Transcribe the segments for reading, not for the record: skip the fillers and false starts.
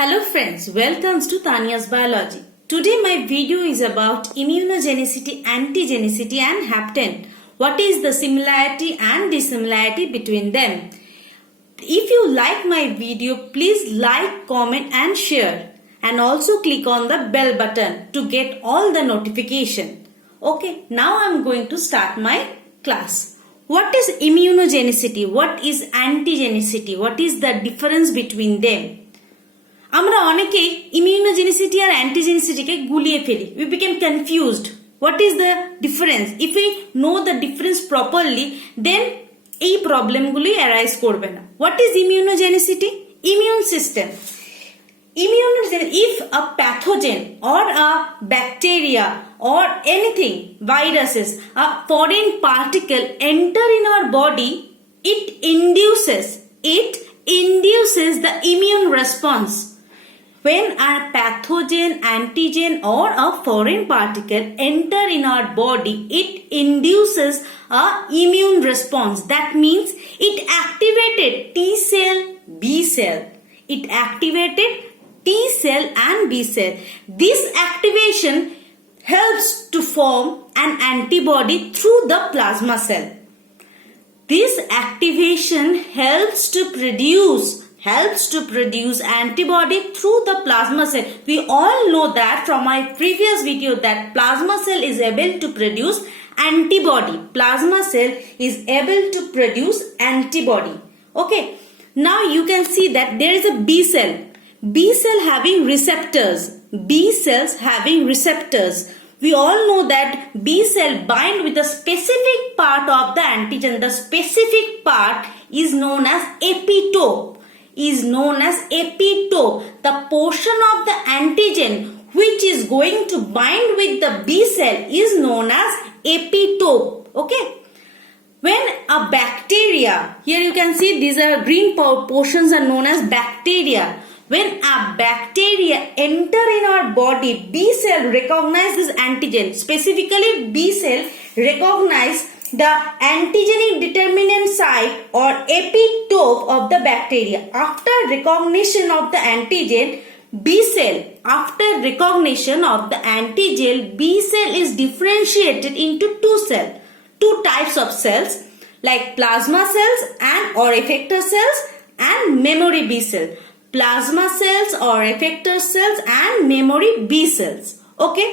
Hello friends, welcome to Tanya's Biology. Today my video is about immunogenicity, antigenicity and hapten. What is the similarity and dissimilarity between them? If you like my video, please like, comment and share. And also click on the bell button to get all the notification. Okay, now I am going to start my class. What is immunogenicity? What is antigenicity? What is the difference between them? আমরা অনেকেই immunogenicity আর অ্যান্টিজেনিসিটিকে গুলিয়ে ফেলি। We become confused. What is the difference? If we know the difference properly, then এই প্রবলেমগুলি arise করবে না। What is immunogenicity? Immune system. If a pathogen or a bacteria or anything, viruses, a foreign particle enter in our body, it induces the immune response. When a pathogen, antigen or a foreign particle enter in our body, it induces a immune response. That means it activated T cell, B cell. It activated T cell and B cell. This activation helps to form an antibody through the plasma cell. This activation helps to produce antibody through the plasma cell. We all know that from my previous video that plasma cell is able to produce antibody. Plasma cell is able to produce antibody. Okay. Now you can see that there is a B cell. B cell having receptors. B cells having receptors. We all know that B cell bind with a specific part of the antigen. The specific part is known as epitope. The portion of the antigen which is going to bind with the B cell is known as epitope. Okay. When a bacteria, here you can see these are green portions are known as bacteria. When a bacteria enter in our body, B cell recognize this antigen. Specifically, B cell recognize the antigenic determinant site or epitope of the bacteria. After recognition of the antigen, B cell is differentiated into two types of cells like plasma cells or effector cells and memory B cell. Plasma cells or effector cells and memory B cells. Okay.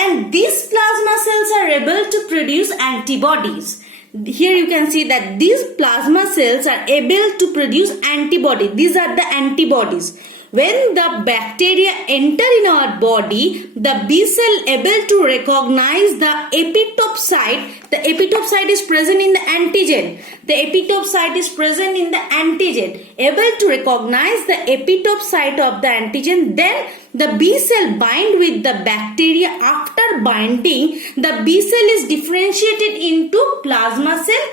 And these plasma cells are able to produce antibodies. Here you can see that these plasma cells are able to produce antibody. These are the antibodies. When the bacteria enter in our body, the B cell able to recognize the epitope site. The epitope site is present in the antigen. Able to recognize the epitope site of the antigen. Then the B cell bind with the bacteria. After binding, the B cell is differentiated into plasma cell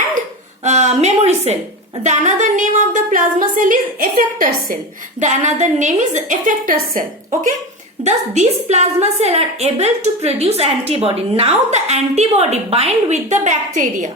and memory cell. The another name of the plasma cell is effector cell. Okay. Thus, these plasma cells are able to produce antibody. Now, the antibody bind with the bacteria.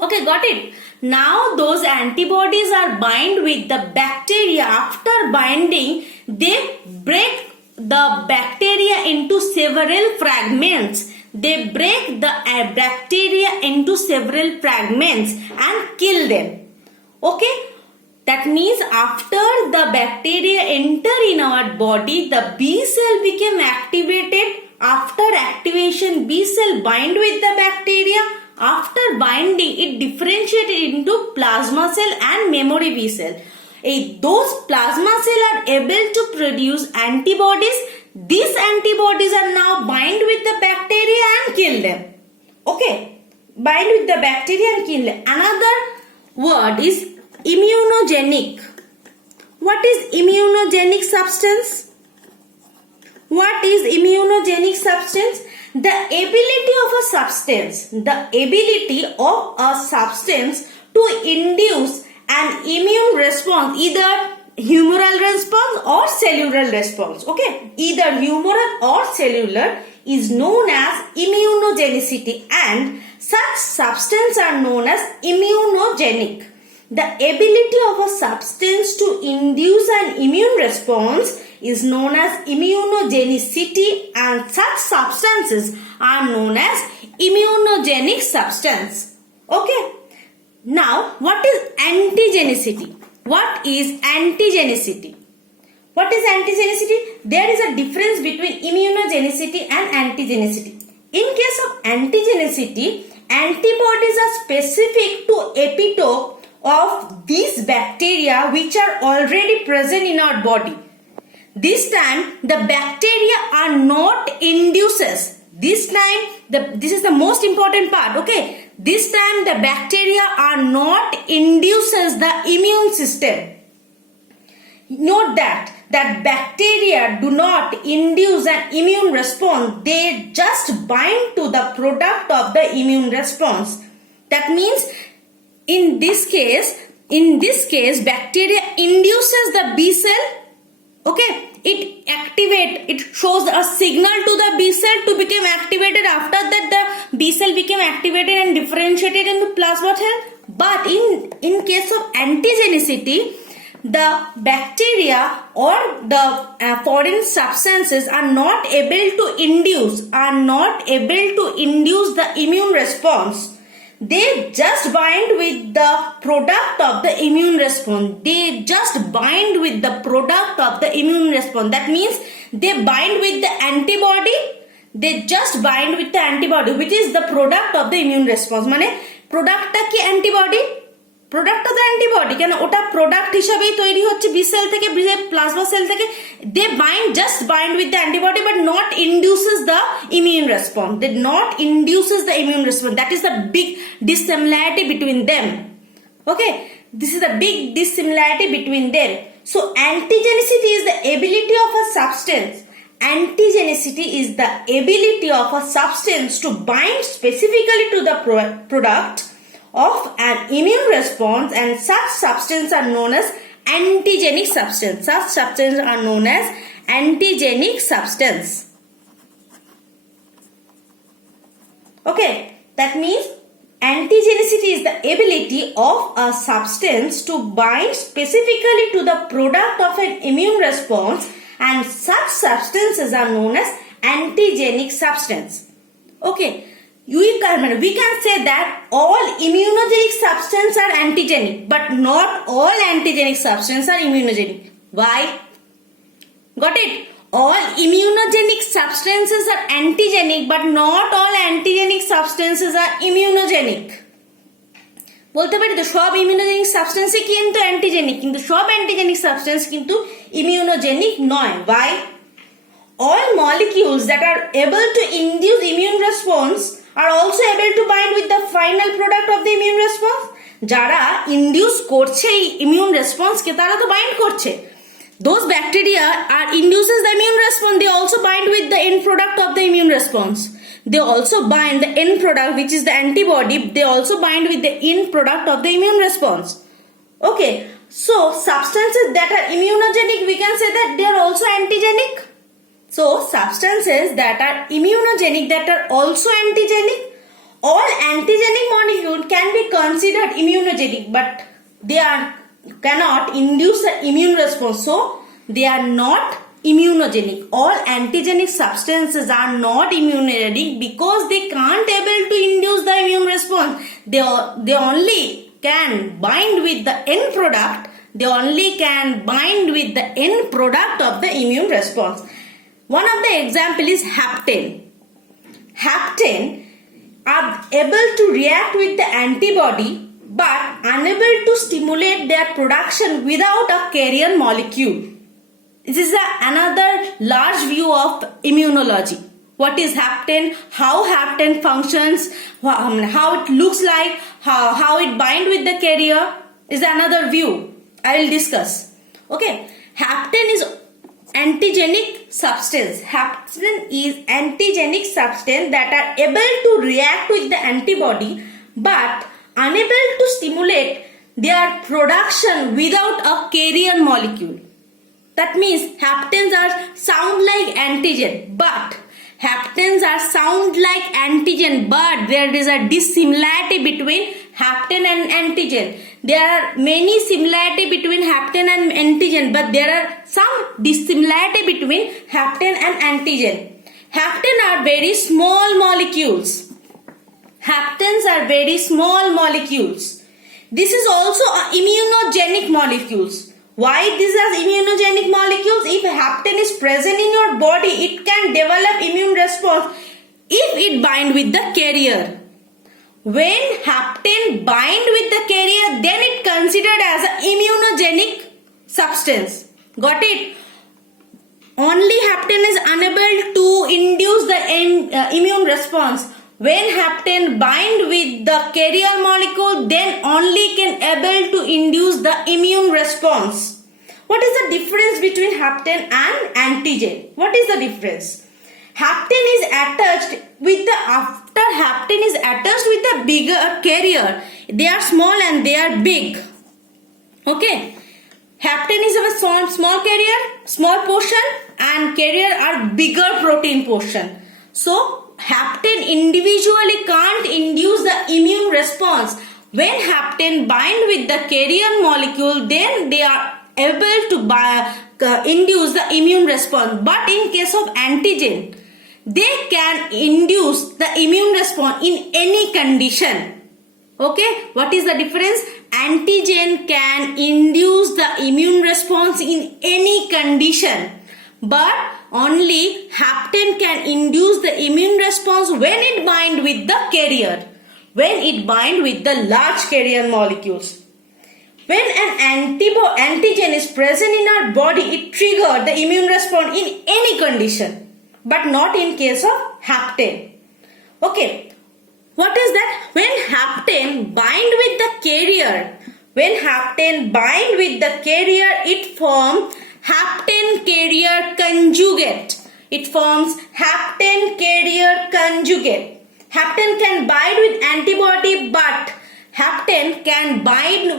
Okay, got it? Now, those antibodies are bind with the bacteria. After binding, they break the bacteria into several fragments. They break the bacteria into several fragments and kill them. Okay. That means after the bacteria enter in our body, the B cell became activated. After activation, B cell bind with the bacteria. After binding, it differentiated into plasma cell and memory B cell. Those plasma cells are able to produce antibodies. These antibodies are now bind with the bacteria and kill them. Okay. Bind with the bacteria and kill them. Another word is immunogenic. What is immunogenic substance? The ability of a substance to induce an immune response, either humoral response or cellular response. Okay, either humoral or cellular is known as immunogenicity, and such substances are known as immunogenic. The ability of a substance to induce an immune response is known as immunogenicity, and such substances are known as immunogenic substance. Okay. Now, what is antigenicity? What is antigenicity? What is antigenicity? There is a difference between immunogenicity and antigenicity. In case of antigenicity, antibodies are specific to epitope of these bacteria which are already present in our body. This time the bacteria are not induces. This is the most important part, okay? This time the bacteria are not induces the immune system. Note that bacteria do not induce an immune response. They just bind to the product of the immune response. That means in this case, bacteria induces the B cell. Okay, it shows a signal to the B cell to become activated. After that, the B cell became activated and differentiated into plasma cell. But in case of antigenicity, the bacteria or the foreign substances are not able to induce the immune response. They just bind with the product of the immune response. That means they bind with the antibody. They just bind with the antibody, which is the product of the immune response. মানে প্রোডাক্টটা কি antibody? প্রোডাক্টটা তো antibody, কেন ওটা product হিসেবেই তৈরি হচ্ছে বি সেল থেকে, প্লাজমা সেল থেকে। They just bind with the antibody but not induces the immune response. That is the big dissimilarity between them. Okay, this is the big dissimilarity between them. So antigenicity is the ability of a substance. Antigenicity is the ability of a substance to bind specifically to the product of an immune response, and such substances are known as antigenic substance. Such substances are known as antigenic substance. Okay, that means antigenicity is the ability of a substance to bind specifically to the product of an immune response, and such substances are known as antigenic substance. Okay, we can say that all immunogenic substances are antigenic, but not all antigenic substances are immunogenic. Why? Got it? All immunogenic substances are antigenic, but not all antigenic substances are immunogenic. বলতে পারি তো সব immunogenic সাবস্টেন্সই কিন্তু antigenic, কিন্তু সব antigenic substance কিন্তু immunogenic নয়। Why? All molecules that are able to induce immune response are also able to bind with the final product of the immune response. যারা ইন্ডিউস করছে এই ইমিউন রেসপন্সকে তারা তো বাইন্ড করছে। Those bacteria are induces the immune response. They also bind with the end product of the immune response. They also bind the end product, which is the antibody. They also bind with the end product of the immune response. Okay, so substances that are immunogenic, we can say that they are also antigenic. So substances that are immunogenic, that are also antigenic. All antigenic molecules can be considered immunogenic, but they cannot induce an immune response, so they are not immunogenic. All antigenic substances are not immunogenic because they can't able to induce the immune response. They only can bind with the end product. They only can bind with the end product of the immune response. One of the example is hapten. Hapten are able to react with the antibody but unable to stimulate their production without a carrier molecule. This is another large view of immunology. What is hapten? How hapten functions? How it looks like? How it bind with the carrier is another view I will discuss. Okay, hapten is antigenic substance. Hapten is antigenic substance that are able to react with the antibody but unable to stimulate their production without a carrier molecule. That means haptens are sound like antigen, but there is a dissimilarity between hapten and antigen. There are many similarity between hapten and antigen, but there are some dissimilarity between hapten and antigen. Hapten are very small molecules. Haptens are very small molecules. This is also immunogenic molecules. Why these are immunogenic molecules? If hapten is present in your body, it can develop immune response if it bind with the carrier. When hapten bind with the carrier, then it considered as an immunogenic substance. Got it? Only hapten is unable to induce the immune response. When hapten bind with the carrier molecule, then only can able to induce the immune response. What is the difference between hapten and antigen? What is the difference? Hapten is attached with the bigger carrier. They are small and they are big. Okay. Hapten is a small carrier, small portion, and carrier are bigger protein portion. So hapten individually can't induce the immune response. When hapten bind with the carrier molecule, then they are able to induce the immune response. But in case of antigen, they can induce the immune response in any condition. Okay, what is the difference? Antigen can induce the immune response in any condition, but only hapten can induce the immune response when it bind with the carrier, when it bind with the large carrier molecules. When an antigen is present in our body, it triggers the immune response in any condition, but not in case of hapten. Okay, what is that? When hapten bind with the carrier, it forms hapten carrier conjugate. It forms hapten carrier conjugate. Hapten can bind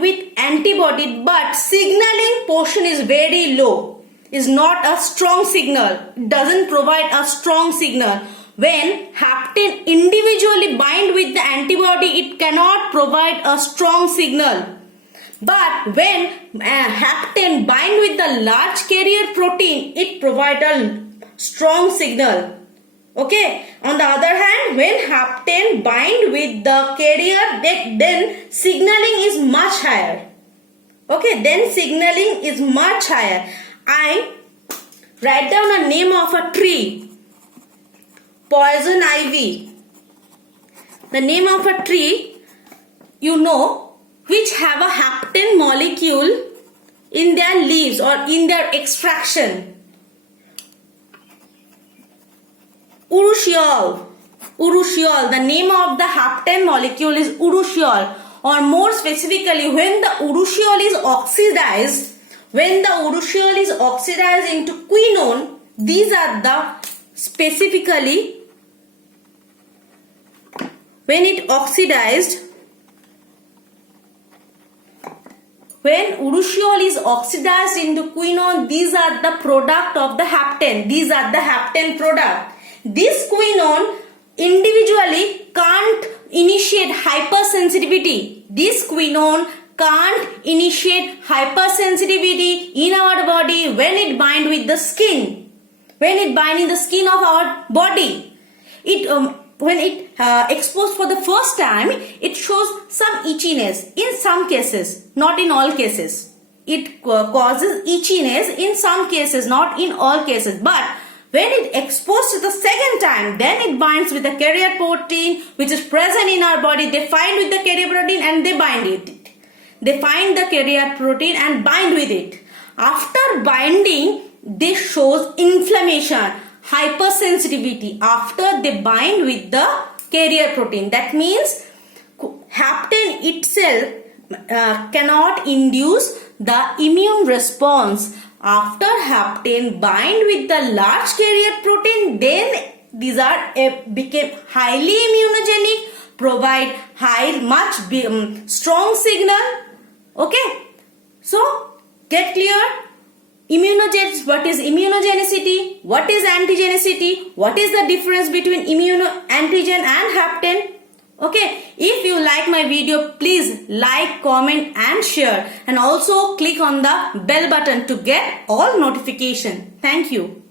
with antibody, but signaling portion is very low. Is not a strong signal. Doesn't provide a strong signal. When hapten individually bind with the antibody, it cannot provide a strong signal. But when hapten bind with the large carrier protein, it provides a strong signal. Okay. On the other hand, when hapten bind with the carrier, then signaling is much higher. Okay. Then signaling is much higher. I write down a name of a tree. Poison ivy. The name of a tree, you know, which have a hapten molecule in their leaves or in their extraction. Urushiol. The name of the hapten molecule is urushiol, or more specifically, when the urushiol is oxidized into quinone, these are the specifically when urushiol is oxidized into quinone, these are the product of the hapten. These are the hapten product. This quinone individually can't initiate hypersensitivity. This quinone can't initiate hypersensitivity in our body when it bind with the skin. When it bind in the skin of our body. When it exposed for the first time, it shows some itchiness in some cases, not in all cases. It causes itchiness in some cases, not in all cases. But when it exposed to the second time, then it binds with the carrier protein which is present in our body. They find with the carrier protein and they bind with it. They find the carrier protein and bind with it. After binding, this shows inflammation, hypersensitivity after they bind with the carrier protein. That means hapten itself cannot induce the immune response. After hapten bind with the large carrier protein, then these are became highly immunogenic, provide strong signal. Okay, so get clear. What is immunogenicity? What is antigenicity? What is the difference between antigen and hapten? Okay, if you like my video, please like, comment and share, and also click on the bell button to get all notification. Thank you.